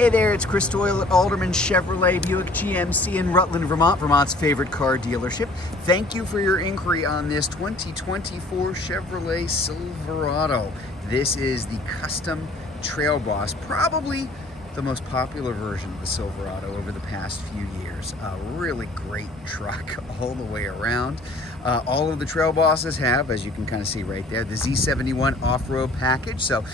Hey there, it's Chris Doyle at Alderman Chevrolet Buick GMC in Rutland, Vermont, Vermont's favorite car dealership. Thank you for your inquiry on this 2024 Chevrolet Silverado. This is the custom Trail Boss, probably the most popular version of the Silverado over the past few years. A really great truck all the way around. All of the Trail Bosses have, as you can kind of see right there, the Z71 off-road package, so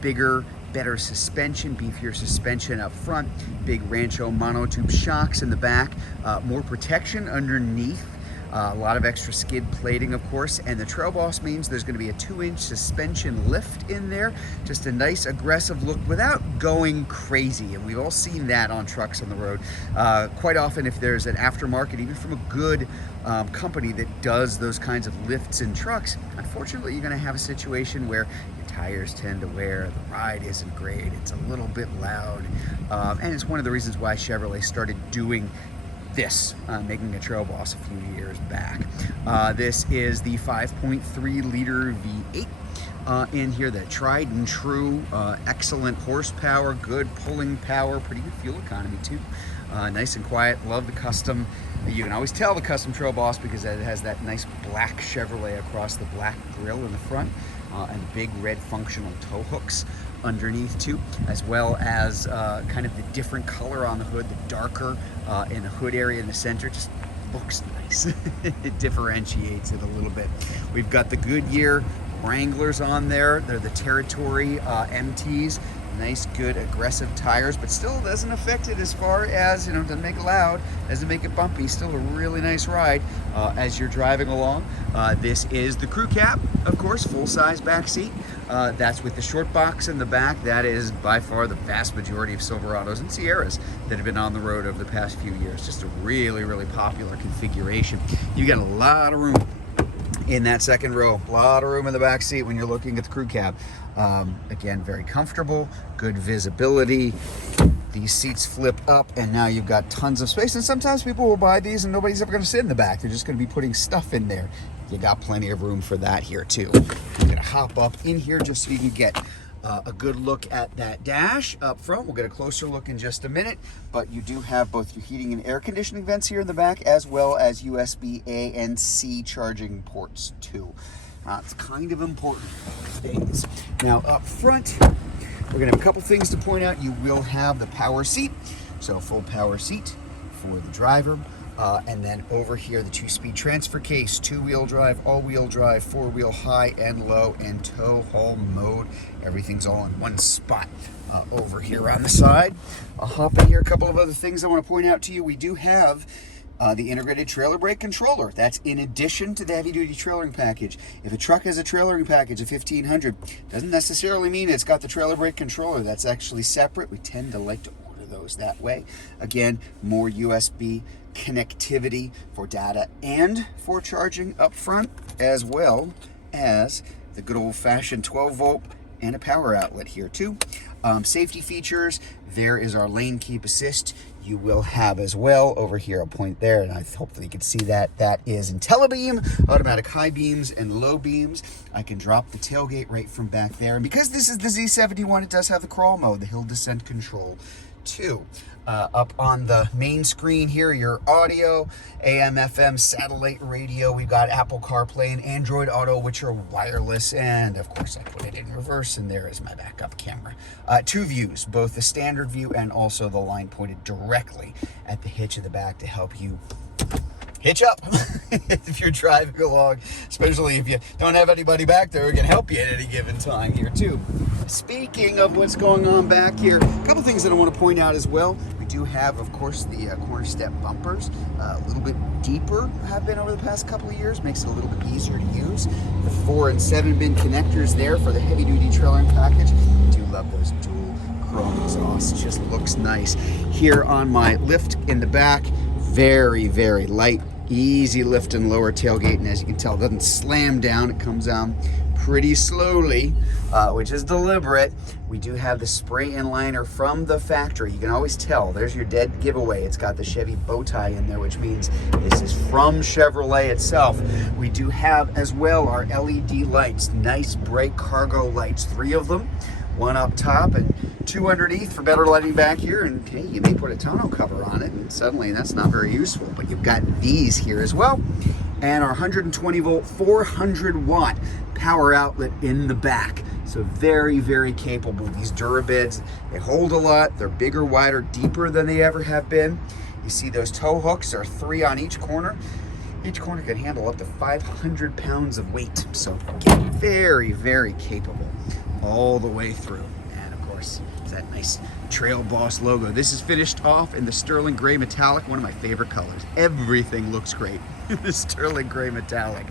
bigger, better suspension, beefier suspension up front, big Rancho monotube shocks in the back, more protection underneath, a lot of extra skid plating, of course, and the Trail Boss means there's going to be a 2-inch suspension lift in there, just a nice aggressive look without going crazy, and we've all seen that on trucks on the road. Quite often, if there's an aftermarket, even from a good company that does those kinds of lifts in trucks, unfortunately you're going to have a situation where your tires tend to wear, the ride isn't great, it's a little bit loud, and it's one of the reasons why Chevrolet started doing this, making a Trail Boss a few years back. This is the 5.3 liter V8 in here, the tried and true, excellent horsepower, good pulling power, pretty good fuel economy too. Nice and quiet. Love the custom. You can always tell the custom Trail Boss because it has that nice black Chevrolet across the black grille in the front, and big red functional tow hooks underneath too, as well as kind of the different color on the hood, the darker in the hood area in the center, just looks nice. It differentiates it a little bit. We've got the Goodyear Wranglers on there. They're the Territory MTs. Nice, good, aggressive tires, but still doesn't affect it as far as, you know, doesn't make it loud, doesn't make it bumpy. Still a really nice ride as you're driving along. This is the crew cab, of course, full-size back seat. That's with the short box in the back. That is by far the vast majority of Silverados and Sierras that have been on the road over the past few years. Just a really, really popular configuration. You got a lot of room in that second row, a lot of room in the back seat when you're looking at the crew cab. Again, very comfortable, good visibility. These seats flip up and now you've got tons of space, and sometimes people will buy these and nobody's ever going to sit in the back. They're just going to be putting stuff in there. You got plenty of room for that here too. I'm going to hop up in here just so you can get a good look at that dash up front. We'll get a closer look in just a minute, but you do have both your heating and air conditioning vents here in the back, as well as USB A and C charging ports too. It's kind of important things. Now up front, we're gonna have a couple things to point out. You will have the power seat, so full power seat for the driver. And then over here, the 2-speed transfer case, 2-wheel drive, all-wheel drive, 4-wheel high and low, and tow haul mode. Everything's all in one spot. Over here on the side, I'll hop in here. A couple of other things I want to point out to you. We do have the integrated trailer brake controller. That's in addition to the heavy-duty trailering package. If a truck has a trailering package of 1500, doesn't necessarily mean it's got the trailer brake controller. That's actually separate. We tend to like to order those that way. Again, more USB connectivity for data and for charging up front, as well as the good old-fashioned 12-volt and a power outlet here too. Safety features, there is our lane keep assist. You will have as well over here, I'll point there, and hopefully you can see that. That is IntelliBeam, automatic high beams and low beams. I can drop the tailgate right from back there. And because this is the Z71, it does have the crawl mode, the hill descent control too. Up on the main screen here, your audio, AM, FM, satellite radio. We've got Apple CarPlay and Android Auto, which are wireless. And of course, I put it in reverse, and there is my backup camera. 2 views, both the standard view and also the line pointed directly at the hitch of the back to help you hitch up if you're driving along, especially if you don't have anybody back there who can help you at any given time here too. Speaking of what's going on back here, a couple things that I want to point out as well. We do have, of course, the corner step bumpers, a little bit deeper, have been over the past couple of years, makes it a little bit easier to use. The 4 and 7-bin connectors there for the heavy-duty trailering package. I do love those dual chrome exhausts, just looks nice. Here on my lift in the back, very, very light, easy lift and lower tailgate, and as you can tell, it doesn't slam down, it comes down pretty slowly, which is deliberate. We do have the spray inliner from the factory. You can always tell, there's your dead giveaway. It's got the Chevy bow tie in there, which means this is from Chevrolet itself. We do have as well our LED lights, nice bright cargo lights, 3 of them. one up top and two underneath for better lighting back here. And hey, you may put a tonneau cover on it, and suddenly that's not very useful, but you've got these here as well. And our 120 volt, 400 watt power outlet in the back. So very, very capable. These Durabeds, they hold a lot. They're bigger, wider, deeper than they ever have been. You see those tow hooks are 3 on each corner. Each corner can handle up to 500 pounds of weight. So very, very capable all the way through. And of course, that nice Trail Boss logo. This is finished off in the sterling gray metallic, one of my favorite colors. Everything looks great in the sterling gray metallic.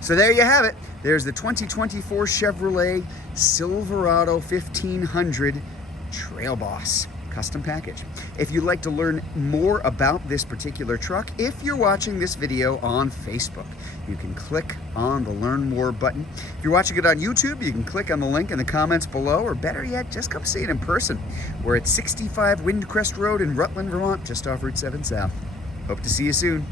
So there you have it. There's the 2024 Chevrolet Silverado 1500 Trail Boss custom package. If you'd like to learn more about this particular truck, if you're watching this video on Facebook, you can click on the Learn More button. If you're watching it on YouTube, you can click on the link in the comments below, or better yet, just come see it in person. We're at 65 Windcrest Road in Rutland, Vermont, just off Route 7 South. Hope to see you soon.